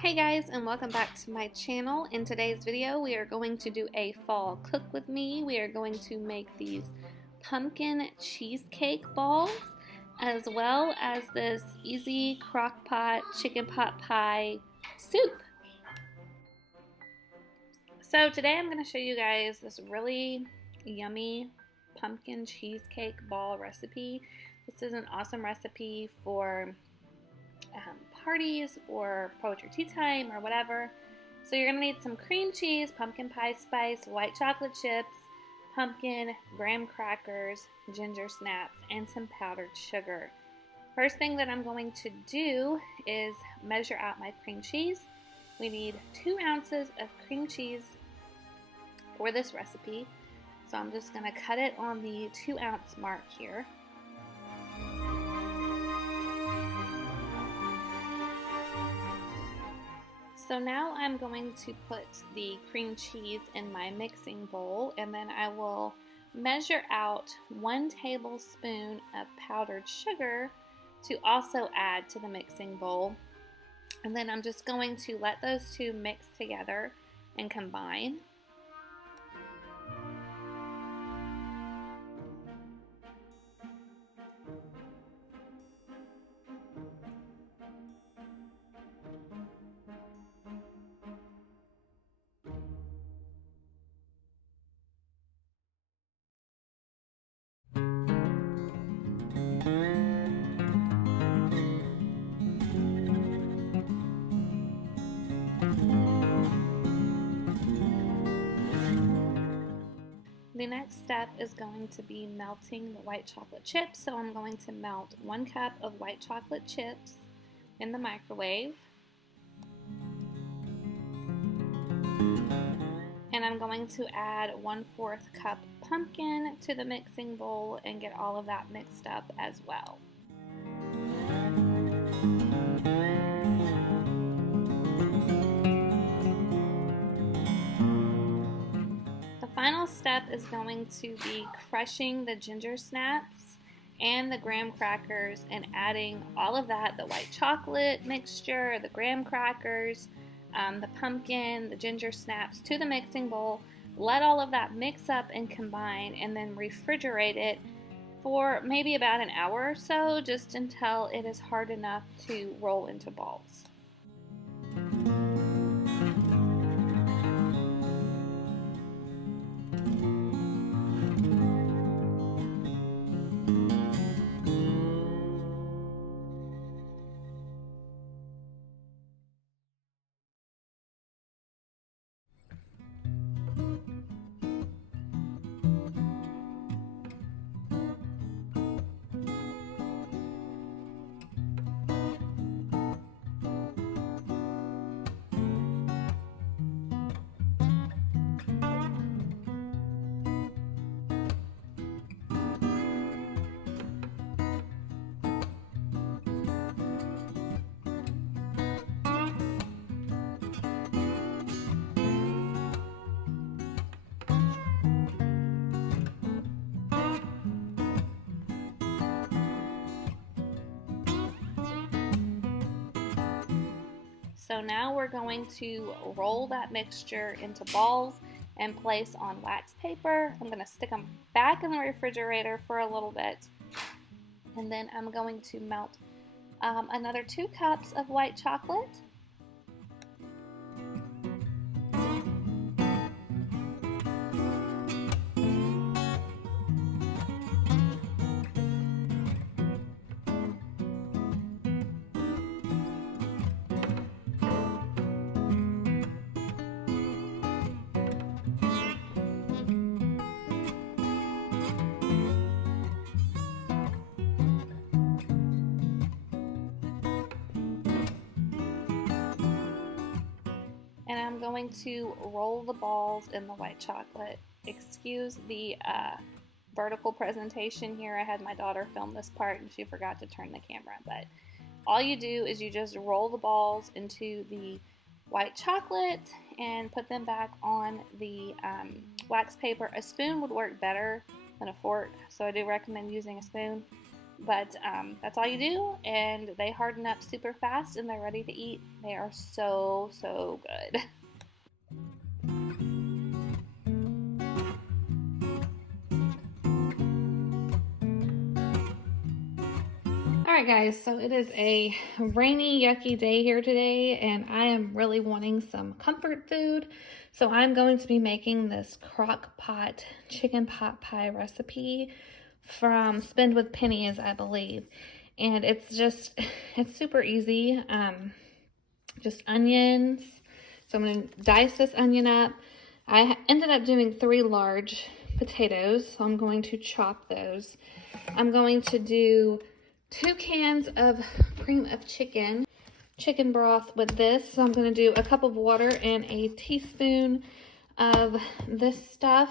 Hey guys, and welcome back to my channel. In today's video we are going to do a fall cook with me. We are going to make these pumpkin cheesecake balls as well as this easy crockpot chicken pot pie soup. So today I'm going to show you guys this really yummy pumpkin cheesecake ball recipe. This is an awesome recipe for parties or poetry tea time or whatever. So you're going to need some cream cheese, pumpkin pie spice, white chocolate chips, pumpkin, graham crackers, ginger snaps, and some powdered sugar. First thing that I'm going to do is measure out my cream cheese. We need 2 ounces of cream cheese for this recipe. So I'm just going to cut it on the 2-ounce mark here. So now I'm going to put the cream cheese in my mixing bowl, and then I will measure out 1 tablespoon of powdered sugar to also add to the mixing bowl. And then I'm just going to let those two mix together and combine. The next step is going to be melting the white chocolate chips. So I'm going to melt 1 cup of white chocolate chips in the microwave. And I'm going to add 1/4 cup pumpkin to the mixing bowl and get all of that mixed up as well. The final step is going to be crushing the ginger snaps and the graham crackers and adding all of that, the white chocolate mixture, the graham crackers, the pumpkin, the ginger snaps to the mixing bowl. Let all of that mix up and combine, and then refrigerate it for maybe about an hour or so, just until it is hard enough to roll into balls. So now we're going to roll that mixture into balls and place on wax paper. I'm going to stick them back in the refrigerator for a little bit. And then I'm going to melt another 2 cups of white chocolate. And I'm going to roll the balls in the white chocolate. Excuse the vertical presentation here. I had my daughter film this part and she forgot to turn the camera. But all you do is you just roll the balls into the white chocolate and put them back on the wax paper. A spoon would work better than a fork, so I do recommend using a spoon. But that's all you do, and they harden up super fast and they're ready to eat. They are so, so good. Alright guys, so it is a rainy, yucky day here today, and I am really wanting some comfort food. So I'm going to be making this Crockpot Chicken Pot Pie recipe from Spend with Pennies, I believe. And it's super easy. Just onions. So I'm going to dice this onion up. I ended up doing 3 large potatoes, so I'm going to chop those. I'm going to do 2 cans of cream of chicken broth with this. So I'm going to do a cup of water and a teaspoon of this stuff.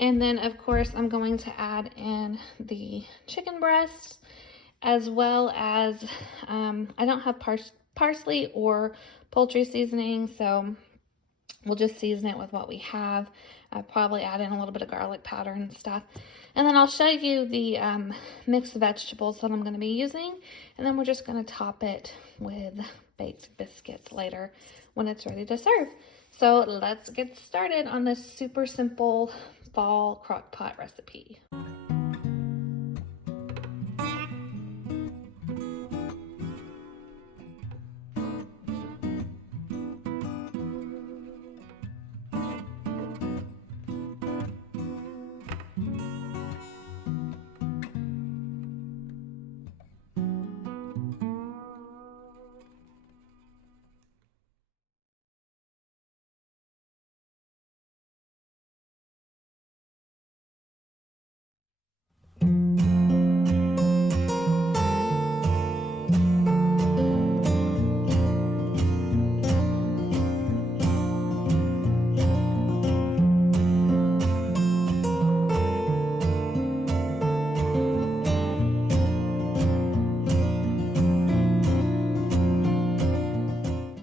And then, of course, I'm going to add in the chicken breasts, as well as, I don't have parsley or poultry seasoning, so we'll just season it with what we have. I'll probably add in a little bit of garlic powder and stuff. And then I'll show you the mixed vegetables that I'm going to be using. And then we're just going to top it with baked biscuits later when it's ready to serve. So let's get started on this super simple fall crock pot recipe.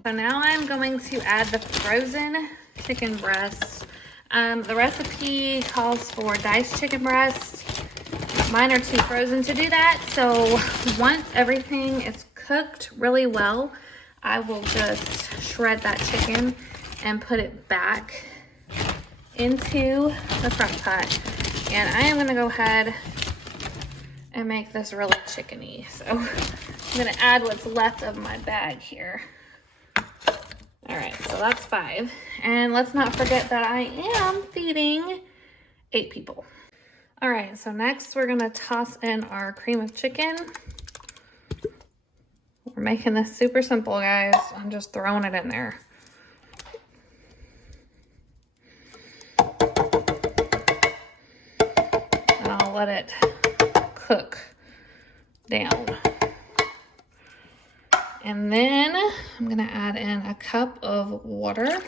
So now I'm going to add the frozen chicken breasts. The recipe calls for diced chicken breasts. Mine are too frozen to do that. So once everything is cooked really well, I will just shred that chicken and put it back into the crock pot. And I am gonna go ahead and make this really chickeny. So I'm gonna add what's left of my bag here. All right, so that's 5. And let's not forget that I am feeding 8 people. All right, so next we're gonna toss in our cream of chicken. We're making this super simple, guys. I'm just throwing it in there. And I'll let it cook down. And then I'm gonna add in a cup of water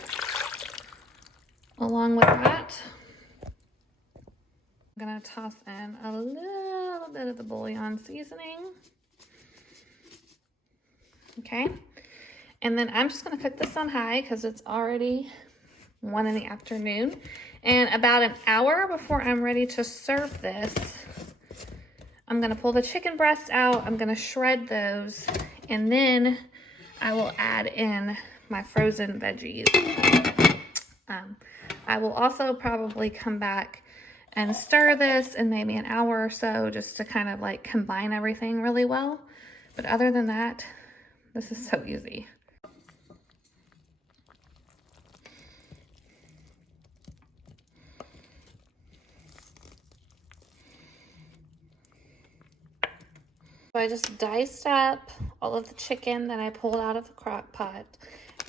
along with that. I'm gonna toss in a little bit of the bouillon seasoning. Okay, and then I'm just gonna cook this on high because it's already 1 in the afternoon. And about an hour before I'm ready to serve this, I'm gonna pull the chicken breasts out, I'm gonna shred those, and then I will add in my frozen veggies. I will also probably come back and stir this in maybe an hour or so just to kind of like combine everything really well. But other than that, this is so easy. So I just diced up all of the chicken that I pulled out of the crock pot.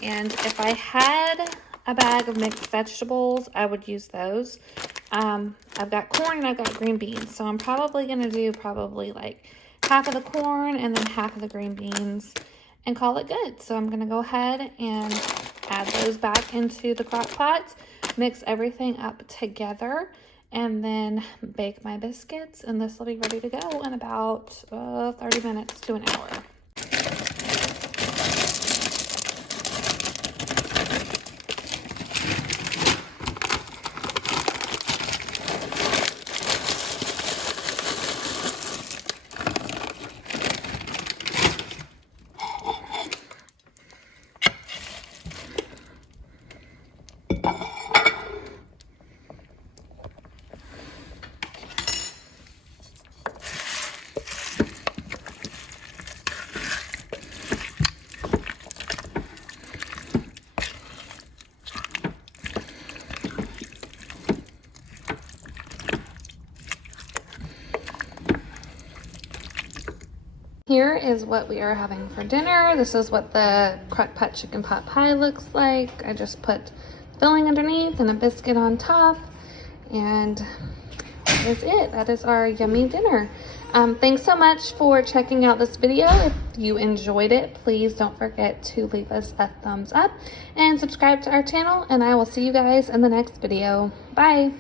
And if I had a bag of mixed vegetables, I would use those. I've got corn and I've got green beans. So I'm probably going to do like half of the corn and then half of the green beans and call it good. So I'm going to go ahead and add those back into the crock pot, mix everything up together, and then bake my biscuits, and this will be ready to go in about 30 minutes to an hour. Here is what we are having for dinner. This is what the Crockpot Chicken Pot Pie looks like. I just put filling underneath and a biscuit on top, and that is it. That is our yummy dinner. Thanks so much for checking out this video. If you enjoyed it, please don't forget to leave us a thumbs up and subscribe to our channel, and I will see you guys in the next video. Bye.